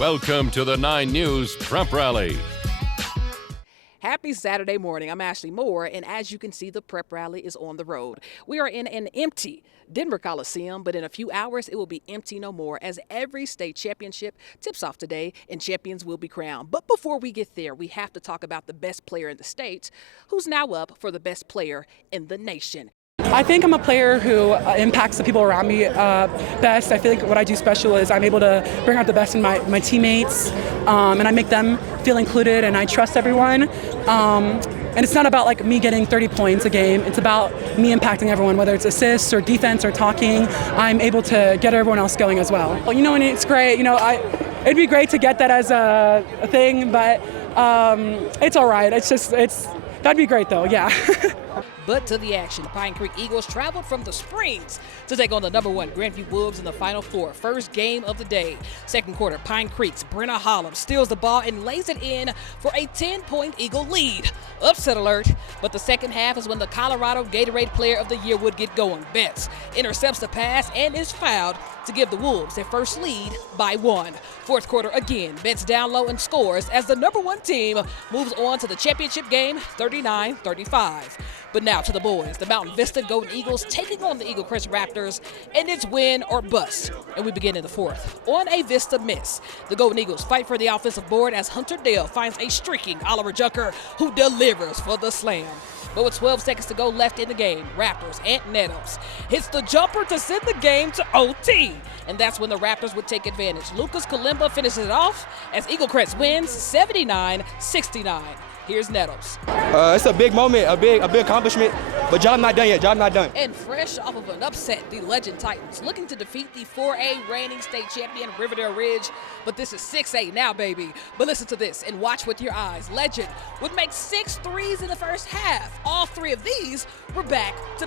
Welcome to the 9 News Prep Rally. Happy Saturday morning. I'm Ashley Moore, and as you can see, the prep rally is on the road. We are in an empty Denver Coliseum, but in a few hours, it will be empty no more as every state championship tips off today and champions will be crowned. But before we get there, we have to talk about the best player in the state, who's now up for the best player in the nation. I think I'm a player who impacts the people around me best. I feel like what I do special is I'm able to bring out the best in my teammates, and I make them feel included, and I trust everyone. And it's not about like me getting 30 points a game. It's about me impacting everyone, whether it's assists or defense or talking. I'm able to get everyone else going as well. You know, and it's great. You know, it'd be great to get that as a thing, but it's all right. That'd be great though, yeah. But to the action, Pine Creek Eagles traveled from the Springs to take on the #1 Grandview Wolves in the Final Four. First game of the day. Second quarter, Pine Creek's Brenna Hollum steals the ball and lays it in for a 10-point Eagle lead. Upset alert, but the second half is when the Colorado Gatorade Player of the Year would get going. Betts intercepts the pass and is fouled to give the Wolves their first lead by 1. Fourth quarter again, Betts down low and scores as the #1 team moves on to the championship game 39-35. But now to the boys, the Mountain Vista Golden Eagles taking on the Eagle Crest Raptors, and it's win or bust. And we begin in the fourth. On a Vista miss, the Golden Eagles fight for the offensive board as Hunter Dale finds a streaking Oliver Junker who delivers for the slam. But with 12 seconds to go left in the game, Raptors' Ant Nettles hits the jumper to send the game to OT. And that's when the Raptors would take advantage. Lucas Kalimba finishes it off as Eagle Crest wins 79-69. Here's Nettles. It's a big moment, a big accomplishment, but job not done yet, job not done. And fresh off of an upset, the Legend Titans looking to defeat the 4A reigning state champion Riverdale Ridge, but this is 6A now, baby. But listen to this and watch with your eyes. Legend would make 6 threes in the first half. All 3 of these were back to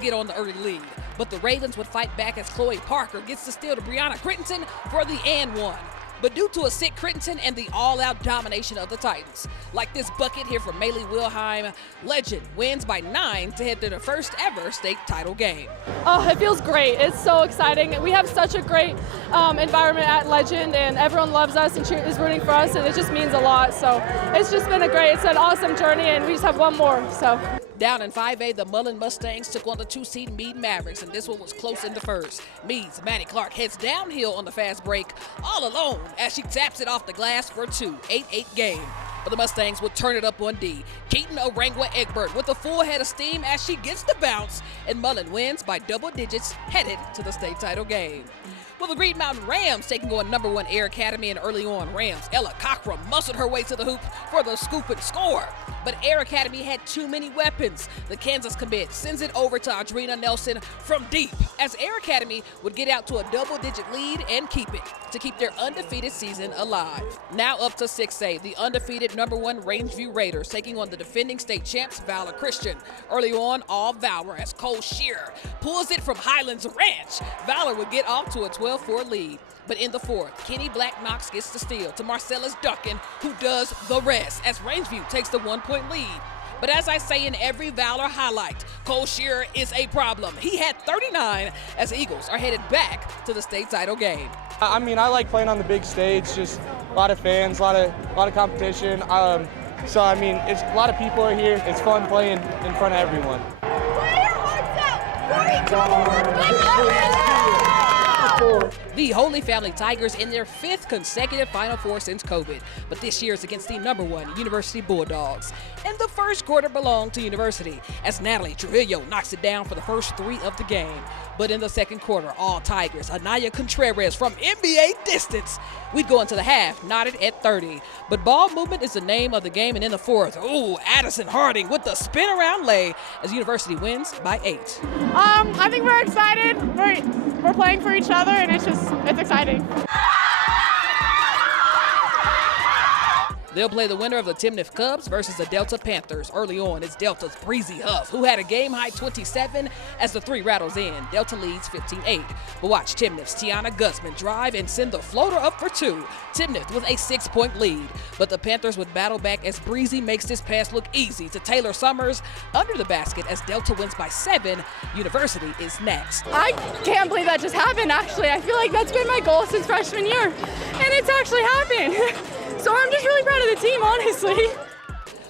get on the early lead. But the Ravens would fight back as Chloe Parker gets the steal to Brianna Crittenton for the and 1. But due to a sick Crittenton and the all-out domination of the Titans, like this bucket here from Maylee Wilhelm, Legend wins by 9 to head to their first ever state title game. Oh, it feels great. It's so exciting. We have such a great environment at Legend, and everyone loves us and is rooting for us, and it just means a lot. So it's just been it's an awesome journey, and we just have one more. So. Down in 5A, the Mullen Mustangs took on the 2-seed Meade Mavericks, and this one was close in the first. Meade's Maddie Clark heads downhill on the fast break all alone as she taps it off the glass for 2, 8-8 game. But the Mustangs would turn it up on D. Keaton Orangwa Egbert with a full head of steam as she gets the bounce, and Mullen wins by double digits, headed to the state title game. Well, the Green Mountain Rams taking on #1 Air Academy, and early on, Rams Ella Cockrum muscled her way to the hoop for the scoop and score. But Air Academy had too many weapons. The Kansas commit sends it over to Audrina Nelson from deep as Air Academy would get out to a double-digit lead and keep it to keep their undefeated season alive. Now up to 6A, the undefeated #1 Rangeview Raiders taking on the defending state champs Valor Christian. Early on, all Valor as Cole Shearer pulls it from Highlands Ranch. Valor would get off to a 12-4 lead. But in the fourth, Kenny Black Knox gets the steal to Marcellus Duncan, who does the rest as Rangeview takes the 1-point lead. But as I say in every Valor highlight, Cole Shearer is a problem. He had 39 as the Eagles are headed back to the state title game. I mean, I like playing on the big stage, just a lot of fans, a lot of competition. So I mean, it's a lot of people are here. It's fun playing in front of everyone. The Holy Family Tigers in their 5th consecutive Final Four since COVID, but this year is against the #1 University Bulldogs. And the first quarter belonged to University as Natalie Trujillo knocks it down for the first 3 of the game. But in the second quarter, all Tigers, Anaya Contreras from NBA distance, we'd go into the half, knotted at 30. But ball movement is the name of the game, and in the fourth, Addison Harding with the spin around lay as University wins by 8. I think we're excited. We're playing for each other, and it's exciting. They'll play the winner of the Timnath Cubs versus the Delta Panthers. Early on, it's Delta's Breezy Huff, who had a game-high 27 as the 3 rattles in. Delta leads 15-8. But watch Timnath's Tiana Guzman drive and send the floater up for 2. Timnath with a 6-point lead. But the Panthers would battle back as Breezy makes this pass look easy to Taylor Summers under the basket as Delta wins by 7. University is next. I can't believe that just happened, actually. I feel like that's been my goal since freshman year, and it's actually happened. So I'm just really proud of the team, honestly.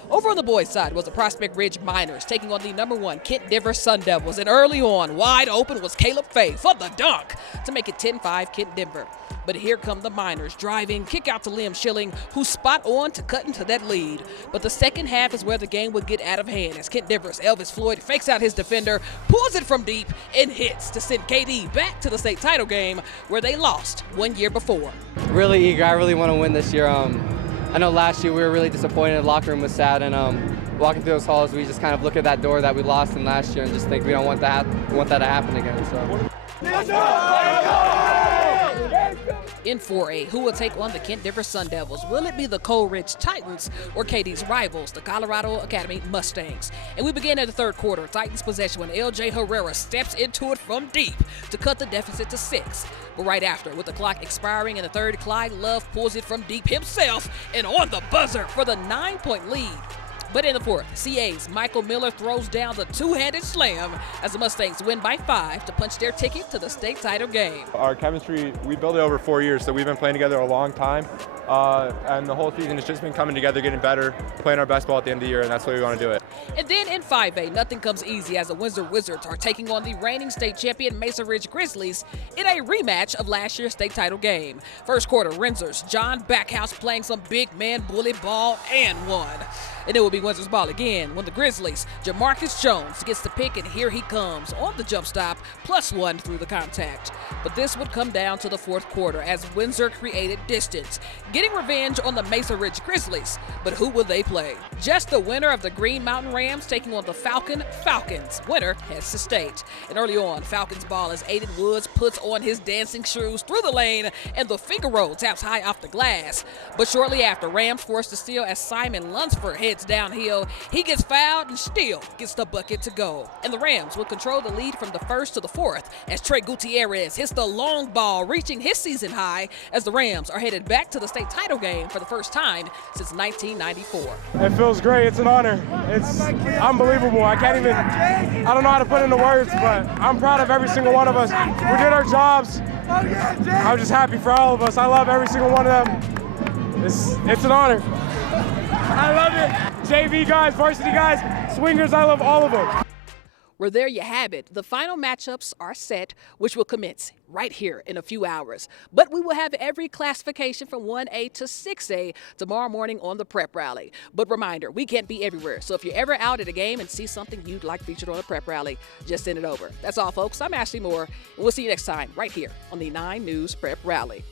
Over on the boys' side was the Prospect Ridge Miners taking on the #1 Kent Denver Sun Devils. And early on, wide open was Caleb Faye for the dunk to make it 10-5 Kent Denver. But here come the Miners driving, kick out to Liam Schilling, who's spot on to cut into that lead. But the second half is where the game would get out of hand as Kent Denver's Elvis Floyd fakes out his defender, pulls it from deep, and hits to send KD back to the state title game where they lost 1 year before. Really eager. I really want to win this year. I know last year we were really disappointed. The locker room was sad, and walking through those halls, we just kind of look at that door that we lost in last year and just think we don't want that to happen again. So. In 4A, who will take on the Kent Denver Sun Devils? Will it be the Coal Ridge Titans or KD's rivals, the Colorado Academy Mustangs? And we begin at the third quarter. Titans possession when LJ Herrera steps into it from deep to cut the deficit to 6. But right after, with the clock expiring in the third, Clyde Love pulls it from deep himself and on the buzzer for the 9-point lead. But in the fourth, CA's Michael Miller throws down the two-handed slam as the Mustangs win by 5 to punch their ticket to the state title game. Our chemistry, we built it over 4 years, so we've been playing together a long time. And the whole season has just been coming together, getting better, playing our best ball at the end of the year, and that's the way we want to do it. And then in 5A, nothing comes easy as the Windsor Wizards are taking on the reigning state champion Mesa Ridge Grizzlies in a rematch of last year's state title game. First quarter, Windsor's John Backhouse playing some big man bully ball and won. And it will be Windsor's ball again when the Grizzlies, Jamarcus Jones gets the pick, and here he comes on the jump stop, +1 through the contact. But this would come down to the fourth quarter as Windsor created distance, getting revenge on the Mesa Ridge Grizzlies. But who will they play? Just the winner of the Green Mountain Rams taking on the Falcons. Winner heads to state. And early on, Falcons ball as Aiden Woods puts on his dancing shoes through the lane, and the finger roll taps high off the glass. But shortly after, Rams forced to steal as Simon Lunsford heads downhill. He gets fouled and still gets the bucket to go. And the Rams will control the lead from the first to the fourth as Trey Gutierrez hits the long ball, reaching his season high as the Rams are headed back to the state title game for the first time since 1994. It feels great. It's an honor. It's unbelievable. I don't know how to put into words, but I'm proud of every single one of us. We did our jobs. I'm just happy for all of us. I love every single one of them. It's an honor. I love it. JV guys, varsity guys, swingers, I love all of them. Well, there you have it. The final matchups are set, which will commence right here in a few hours. But we will have every classification from 1A to 6A tomorrow morning on the Prep Rally. But reminder, we can't be everywhere. So if you're ever out at a game and see something you'd like featured on a Prep Rally, just send it over. That's all, folks. I'm Ashley Moore, and we'll see you next time right here on the 9 News Prep Rally.